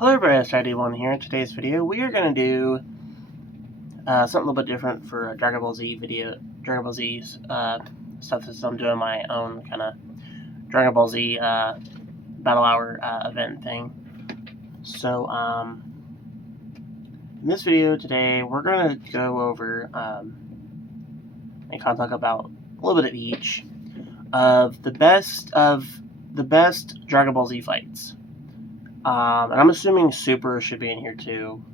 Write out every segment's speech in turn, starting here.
Hello everybody, it's ID1 here. In today's video, we are going to do something a little bit different for Dragon Ball Z stuff that I'm doing my own kind of Dragon Ball Z Battle Hour event thing. So, in this video today, we're going to go over and kind of talk about a little bit of each of the best Dragon Ball Z fights. And I'm assuming Super should be in here too.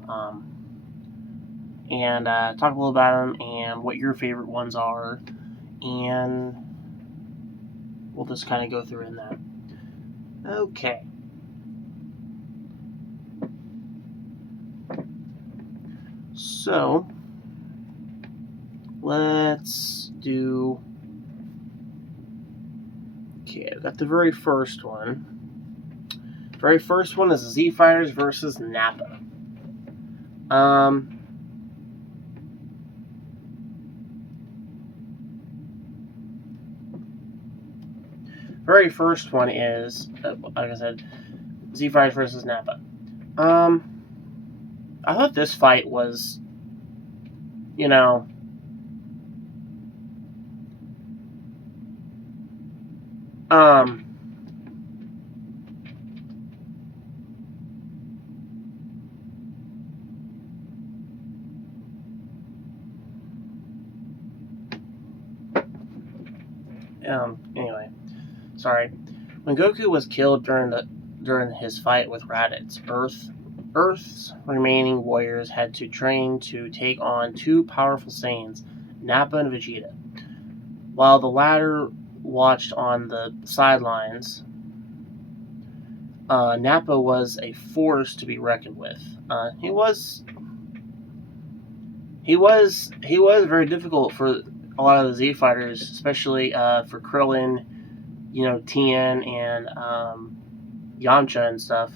And talk a little about them and what your favorite ones are. And we'll just kind of go through in that. Okay. So, let's do... Okay, I've got the very first one. Very first one is Z Fighters versus Nappa. Very first one is, like I said, Z Fighters versus Nappa. I thought this fight was, you know, anyway, sorry. When Goku was killed during his fight with Raditz, Earth's remaining warriors had to train to take on two powerful Saiyans, Nappa and Vegeta. While the latter watched on the sidelines, Nappa was a force to be reckoned with. He was very difficult for a lot of the Z fighters, especially for Krillin, you know, Tien and Yamcha and stuff.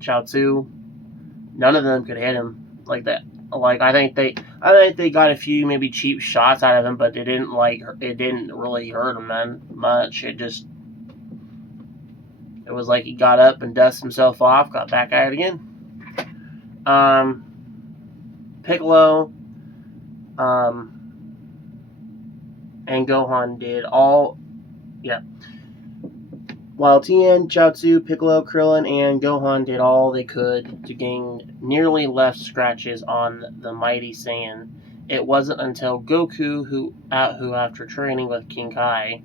Chaozu, none of them could hit him like that. Like I think they got a few maybe cheap shots out of him, but it didn't really hurt him that much. It was like he got up and dusted himself off, got back at it again. Piccolo, and Gohan did all, yeah. While Tien, Chaozu, Piccolo, Krillin, and Gohan did all they could to gain nearly left scratches on the mighty Saiyan, it wasn't until Goku, who after training with King Kai,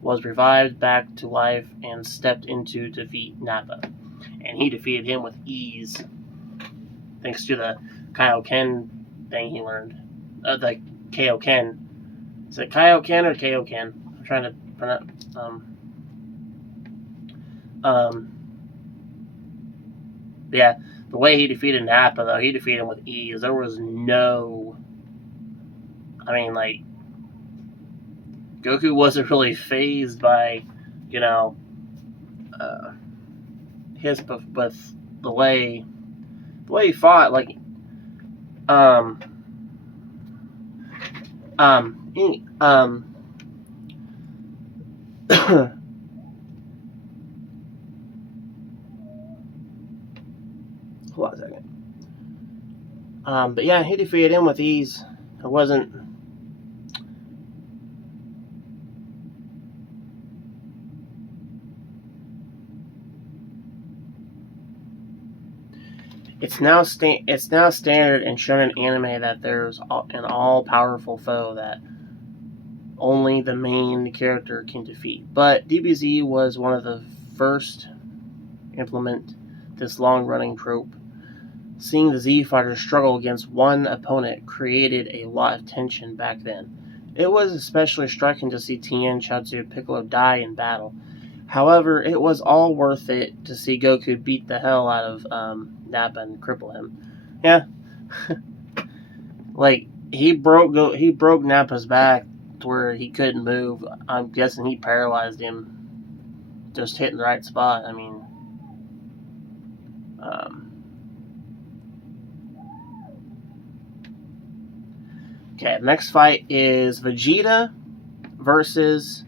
was revived back to life and stepped in to defeat Nappa. And he defeated him with ease, thanks to the Kaioken thing he learned. The Kaioken. Is it Kaioken or Kaioken? I'm trying to pronounce. Yeah, the way he defeated Nappa, though, he defeated him with ease. There was no... I mean, like, Goku wasn't really fazed by, you know, but the way he fought, like, hold on a second. But yeah, he defeated him with ease. It wasn't... It's now standard and shown in anime that there's an all-powerful foe that only the main character can defeat. But DBZ was one of the first to implement this long-running trope. Seeing the Z fighters struggle against one opponent created a lot of tension back then. It was especially striking to see Tien, Chaozu, and Piccolo die in battle. However, it was all worth it to see Goku beat the hell out of Nappa and cripple him. Yeah, like he broke Nappa's back to where he couldn't move. I'm guessing he paralyzed him, just hitting the right spot. I mean, okay. The next fight is Vegeta versus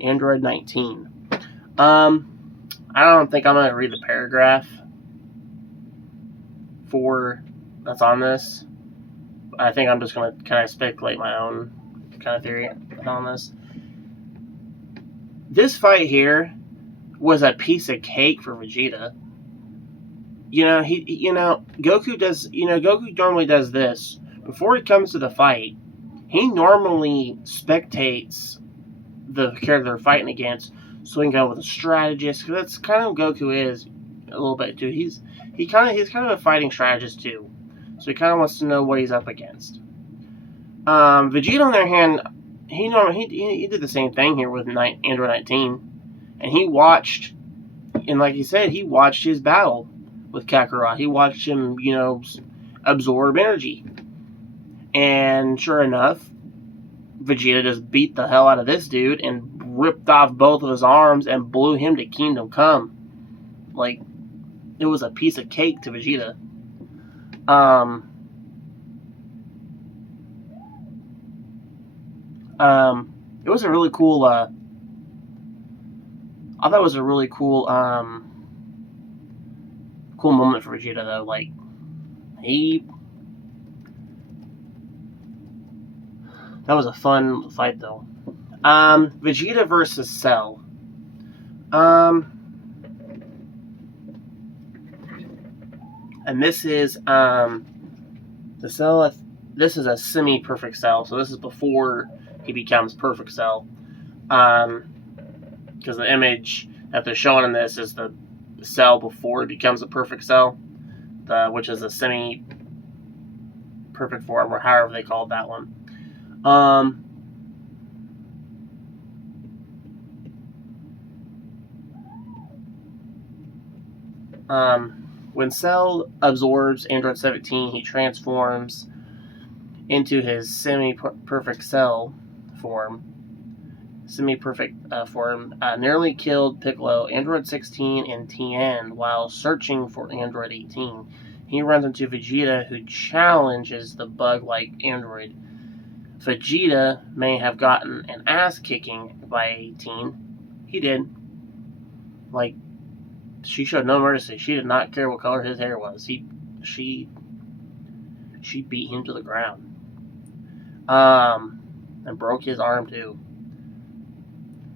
Android 19. I don't think I'm gonna read the paragraph that's on this. I think I'm just gonna kind of speculate my own kind of theory on this. This fight here was a piece of cake for Vegeta. Goku normally does this before he comes to the fight. He normally spectates the character they're fighting against, so he can go with a strategist. Because that's kind of Goku is a little bit too. He's kind of a fighting strategist too, so he kind of wants to know what he's up against. Vegeta, on the other hand, he did the same thing here with Android 19, and he watched, and like he said, he watched his battle with Kakarot. He watched him, absorb energy, and sure enough, Vegeta just beat the hell out of this dude and ripped off both of his arms and blew him to Kingdom Come. Like, it was a piece of cake to Vegeta. It was a really cool, I thought it was a really cool moment for Vegeta, though. Like, that was a fun fight, though. Vegeta versus Cell. And this is, the Cell, this is a semi-perfect Cell, so this is before he becomes Perfect Cell. Because the image that they're showing in this is the Cell before it becomes a Perfect Cell, which is a semi-perfect form, or however they called that one. When Cell absorbs Android 17, he transforms into his semi-perfect Cell form. Nearly killed Piccolo, Android 16, and Tien while searching for Android 18. He runs into Vegeta, who challenges the bug-like android. Vegeta may have gotten an ass-kicking by 18. He did. Like, she showed no mercy. She did not care what color his hair was. She beat him to the ground. And broke his arm too.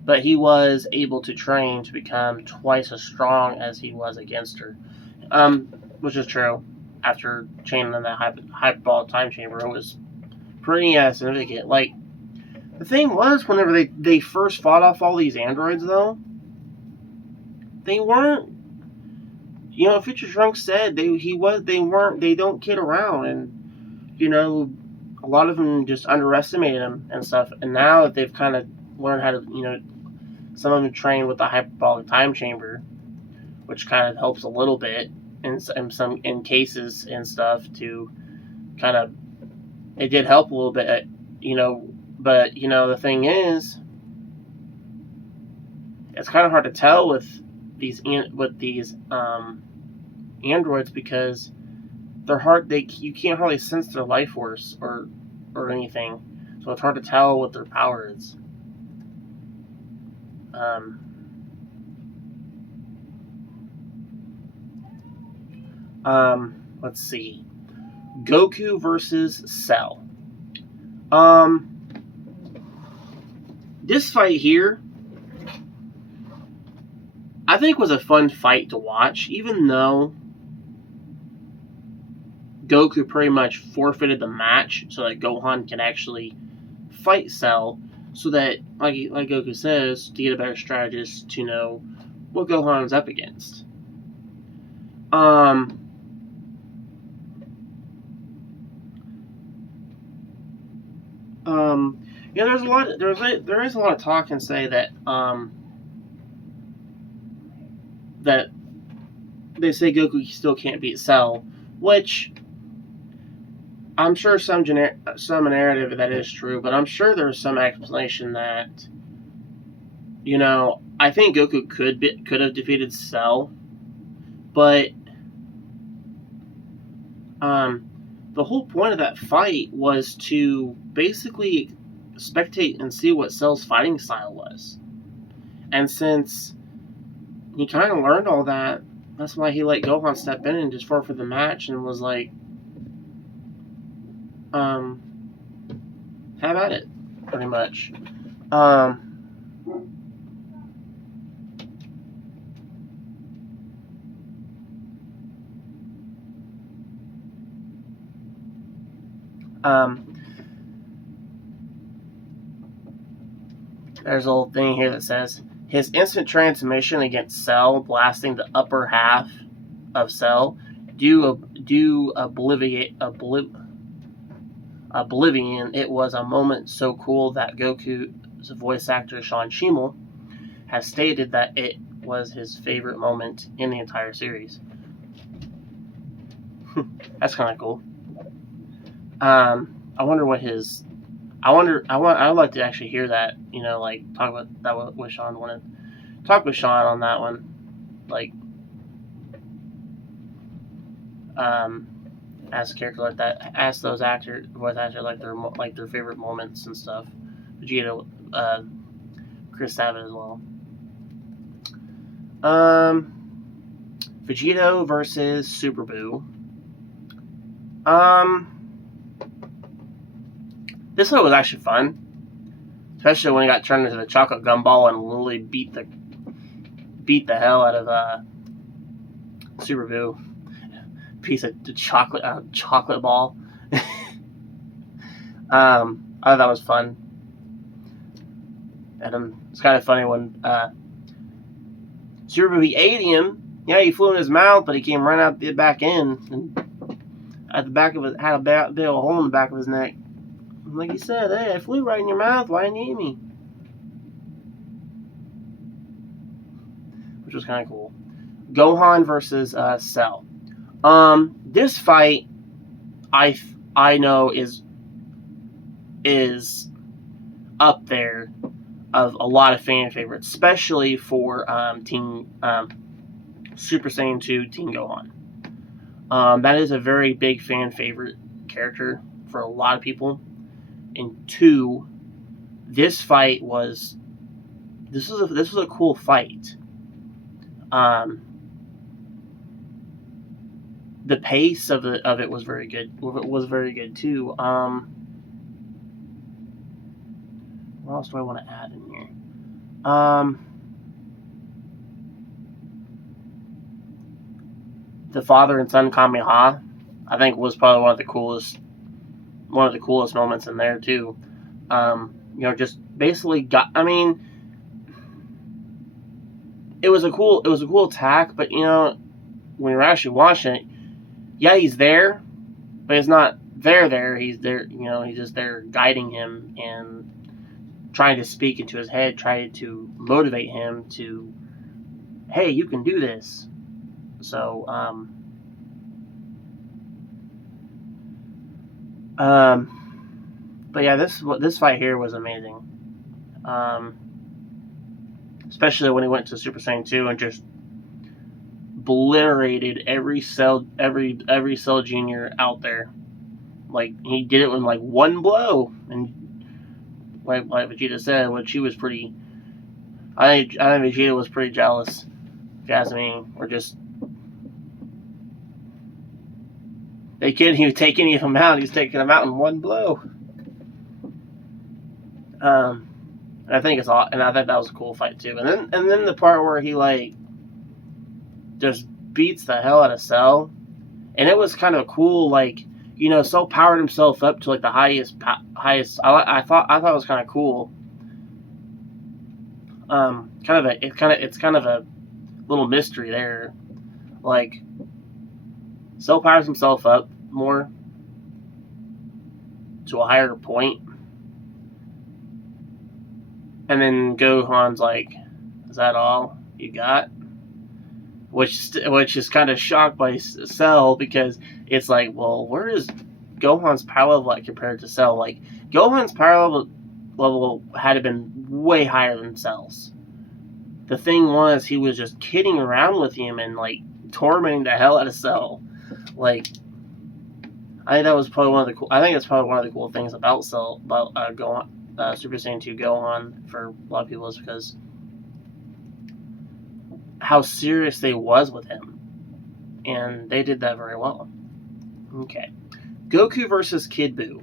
But he was able to train to become twice as strong as he was against her. Which is true. After chaining in that hyperbolic time chamber, it was pretty significant. Like, the thing was, whenever they first fought off all these androids, though, they weren't. Future Trunks said they don't kid around, and a lot of them just underestimated him and stuff. And now that they've kind of learned how to, some of them train with the hyperbolic time chamber, which kind of helps a little bit in cases and stuff to kind of. It did help a little bit, But the thing is, it's kind of hard to tell with these androids, because they're hard. You can't hardly sense their life force or anything, so it's hard to tell what their power is. Let's see. Goku versus Cell. This fight here, I think, was a fun fight to watch, even though Goku pretty much forfeited the match so that Gohan can actually fight Cell, so that, like Goku says, to get a better strategist to know what Gohan's up against. There is a lot of talk and say that that they say Goku still can't beat Cell, which I'm sure some narrative that is true, but I'm sure there's some explanation that I think Goku could have defeated Cell, but the whole point of that fight was to basically spectate and see what Cell's fighting style was. And since he kind of learned all that. That's why he let Gohan step in and just forfeit the match and was like, have at it, pretty much. There's a little thing here that says his instant transmission against Cell, blasting the upper half of Cell, do Oblivion. It was a moment so cool that Goku's voice actor Sean Schemmel has stated that it was his favorite moment in the entire series. That's kind of cool. I wonder what his. I'd like to actually hear that. You know, like talk about that with Sean. Want to talk with Sean on that one, like. Ask a character like that. Ask those voice actors like their favorite moments and stuff. Vegeta, Chris Sabat as well. Vegeta versus Super Buu. This one was actually fun, especially when he got turned into the chocolate gumball and literally beat the hell out of Super Buu. Piece of chocolate ball. I thought that was fun. And it's kind of funny when Super Buu, he ate him. Yeah, he flew in his mouth, but he came right out the back end and at the back of it had a big old hole in the back of his neck. Like he said, hey, I flew right in your mouth. Why didn't you eat me? Which was kind of cool. Gohan versus Cell. This fight, I know is up there of a lot of fan favorites, especially for Team Super Saiyan 2 Team Gohan. That is a very big fan favorite character for a lot of people. And 2, this was a cool fight. The pace of it was very good. It was very good too. What else do I want to add in here? The father and son Kamehameha, I think, was probably one of the coolest moments in there too. Just basically it was a cool attack, but when you're actually watching it, yeah, he's there, but he's not there. He's there, he's just there guiding him and trying to speak into his head, trying to motivate him to, hey, you can do this. So, but yeah, this fight here was amazing. Especially when he went to Super Saiyan 2 and just obliterated every Cell Junior out there. Like, he did it with like one blow, and like Vegeta said, which he was pretty. I think Vegeta was pretty jealous. If you ask me, or just they couldn't even take any of them out. He's taking them out in one blow. I think it's all, and I think that was a cool fight too. And then the part where he like just beats the hell out of Cell, and it was kind of cool. Like, Cell powered himself up to like the highest. I thought it was kind of cool. It's kind of a little mystery there. Like, Cell powers himself up more to a higher point. And then Gohan's like, is that all you got? Which is kind of shocked by Cell, because it's like, well, where is Gohan's power level like compared to Cell? Like, Gohan's power level had been way higher than Cell's. The thing was, he was just kidding around with him and like tormenting the hell out of Cell. Like, I think that was probably one of the cool. I think it's probably one of the cool things about Cell, about Gohan. Super Saiyan 2 Gohan for a lot of people, is because how serious they was with him, and they did that very well. Okay, Goku versus Kid Buu.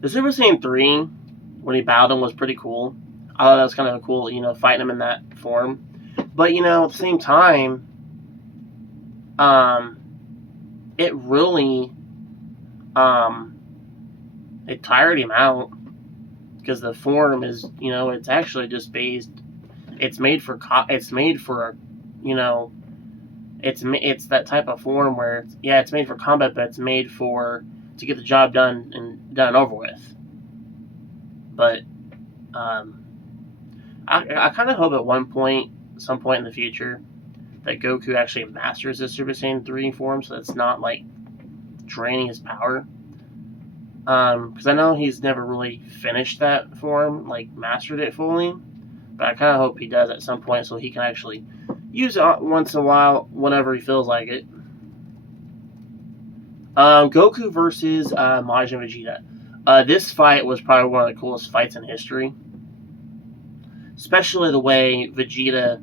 The Super Saiyan 3, when he battled him, was pretty cool. I thought that was kind of cool, fighting him in that form. But, at the same time, it really, it tired him out. Because the form is, it's actually just based, it's made for, it's that type of form where, it's made for combat, but it's made to get the job done and done over with. But I kind of hope at some point in the future, that Goku actually masters the Super Saiyan 3 form, so it's not like draining his power. Because I know he's never really finished that form, like mastered it fully. But I kind of hope he does at some point, so he can actually use it once in a while, whenever he feels like it. Goku versus Majin Vegeta. This fight was probably one of the coolest fights in history. Especially the way Vegeta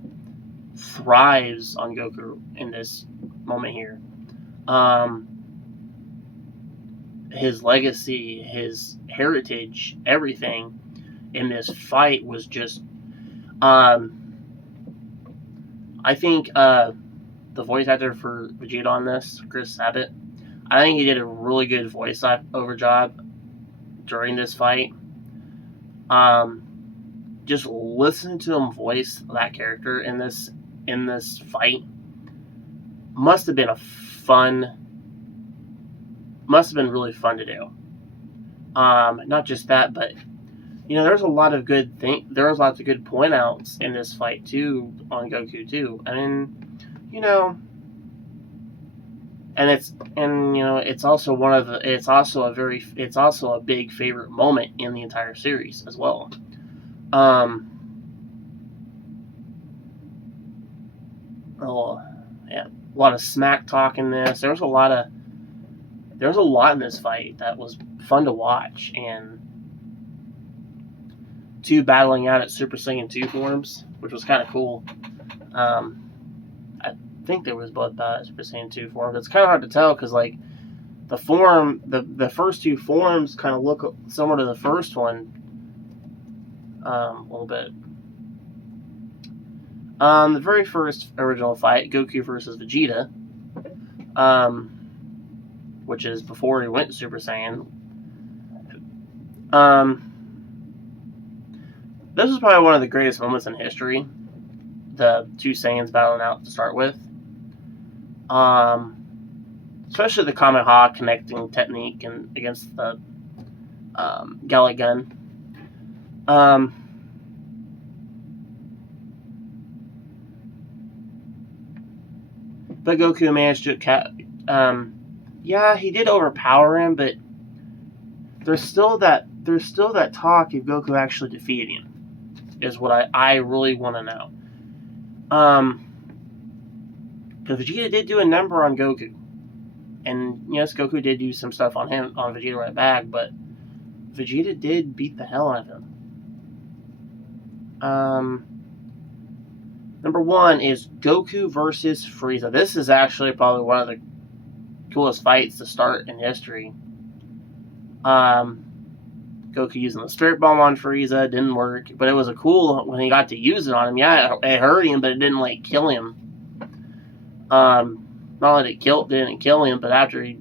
thrives on Goku in this moment here. His legacy, his heritage, everything in this fight was just... I think the voice actor for Vegeta on this, Chris Sabat, I think he did a really good voice-over job during this fight. Just listening to him voice that character in this fight must have been really fun to do. Not just that, but there's a lot of good there was lots of good point outs in this fight too on Goku too. I mean, and it's also a big favorite moment in the entire series as well. A lot of smack talk in this. There was a lot in this fight that was fun to watch, and two battling out at Super Saiyan 2 forms, which was kind of cool. I think they was both at Super Saiyan 2 forms. It's kind of hard to tell because the first two forms kind of look similar to the first one a little bit. The very first original fight, Goku versus Vegeta, which is before he went to Super Saiyan. This was probably one of the greatest moments in history. The two Saiyans battling out to start with. Especially the Kamehameha connecting technique against the Galley Gun. But Goku managed to... he did overpower him, but there's still that talk if Goku actually defeated him, is what I really want to know. Because Vegeta did do a number on Goku. And yes, Goku did do some stuff on Vegeta right back, but Vegeta did beat the hell out of him. Number one is Goku versus Frieza. This is actually probably one of the coolest fights to start in history. Goku using the Spirit Bomb on Frieza didn't work, but it was a cool when he got to use it on him. Yeah, it hurt him, but it didn't kill him. Not that it didn't kill him, but after it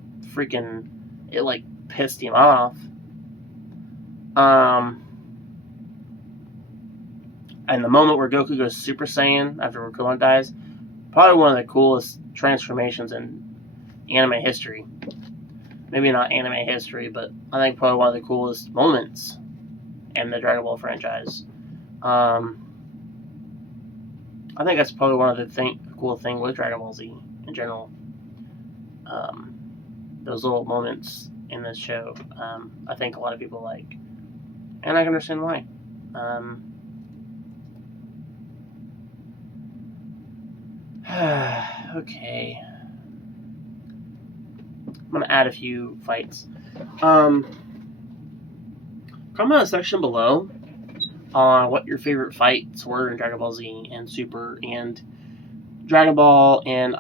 pissed him off. And the moment where Goku goes Super Saiyan after Goku dies, probably one of the coolest transformations in anime history. Maybe not anime history, but I think probably one of the coolest moments in the Dragon Ball franchise. I think that's probably one of the cool thing with Dragon Ball Z in general. Those little moments in this show, I think a lot of people like, and I can understand why. Okay. I'm going to add a few fights. Comment in the section below on what your favorite fights were in Dragon Ball Z and Super and Dragon Ball and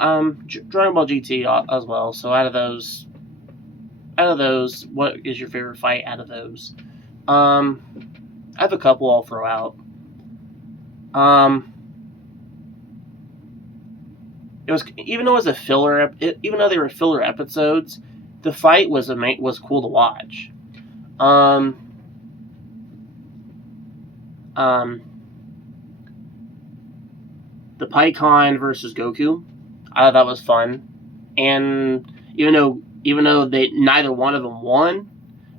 Dragon Ball GT as well. So out of those, what is your favorite fight out of those? I have a couple I'll throw out. It was, even though it was a filler, even though they were filler episodes, the fight was cool to watch. The Pikkon versus Goku, I thought that was fun, and even though they neither one of them won,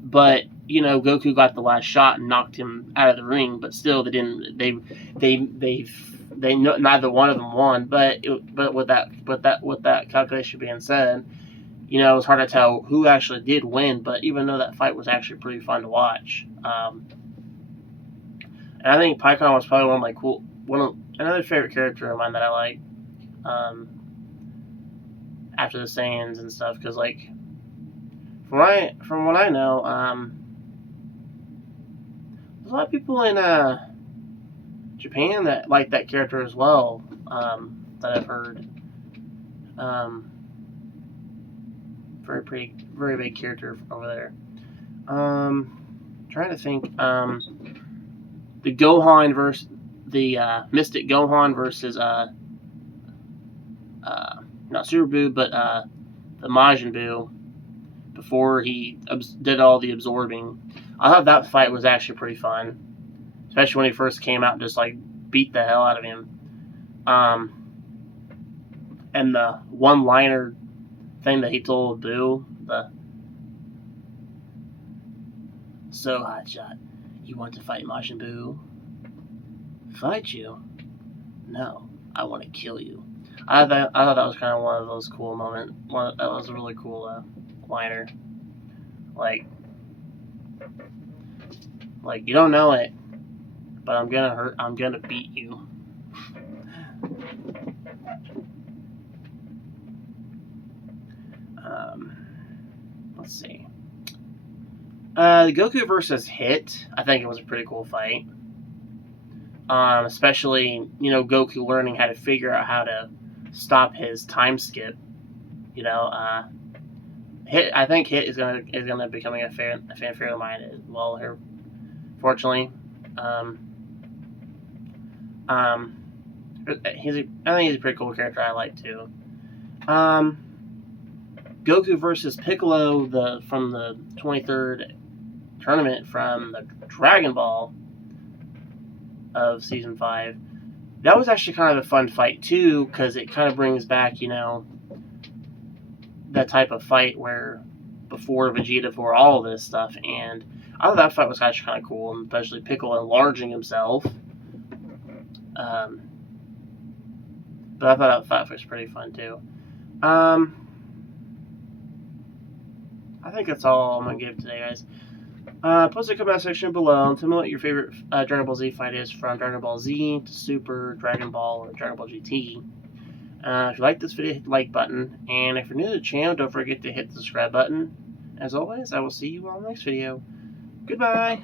but Goku got the last shot and knocked him out of the ring, but still neither one of them won. But with that calculation being said, it was hard to tell who actually did win. But even though that fight was actually pretty fun to watch, and I think Pikkon was probably another favorite character of mine that I like. After the Saiyans and stuff, because from what I know, there's a lot of people in Japan that like that character as well. That I've heard. Very big character over there. Trying to think. The Gohan versus the Mystic Gohan versus not Super Buu, but the Majin Buu, before he did all the absorbing. I thought that fight was actually pretty fun, especially when he first came out and just beat the hell out of him. And the one-liner thing that he told Buu, "So Hotshot, you want to fight Majin Buu? Fight you? No, I want to kill you." I thought that was kind of one of those cool moments. That was a really cool liner. You don't know it, but I'm gonna beat you. Let's see. The Goku versus Hit, I think it was a pretty cool fight. Especially, Goku learning how to figure out how to stop his time skip. Hit. I think Hit is gonna becoming a fan favorite of mine as well here. Fortunately, I think he's a pretty cool character. I like too. Goku versus Piccolo, from the 23rd tournament from the Dragon Ball of Season 5. That was actually kind of a fun fight too, because it kind of brings back, that type of fight where before Vegeta, before all of this stuff, and I thought that fight was actually kind of cool, and especially Piccolo enlarging himself. But I thought that fight was pretty fun too. I think that's all I'm going to give today, guys. Post in the comment section below and tell me what your favorite Dragon Ball Z fight is, from Dragon Ball Z to Super, Dragon Ball, or Dragon Ball GT. If you like this video, hit the like button. And if you're new to the channel, don't forget to hit the subscribe button. As always, I will see you all in the next video. Goodbye!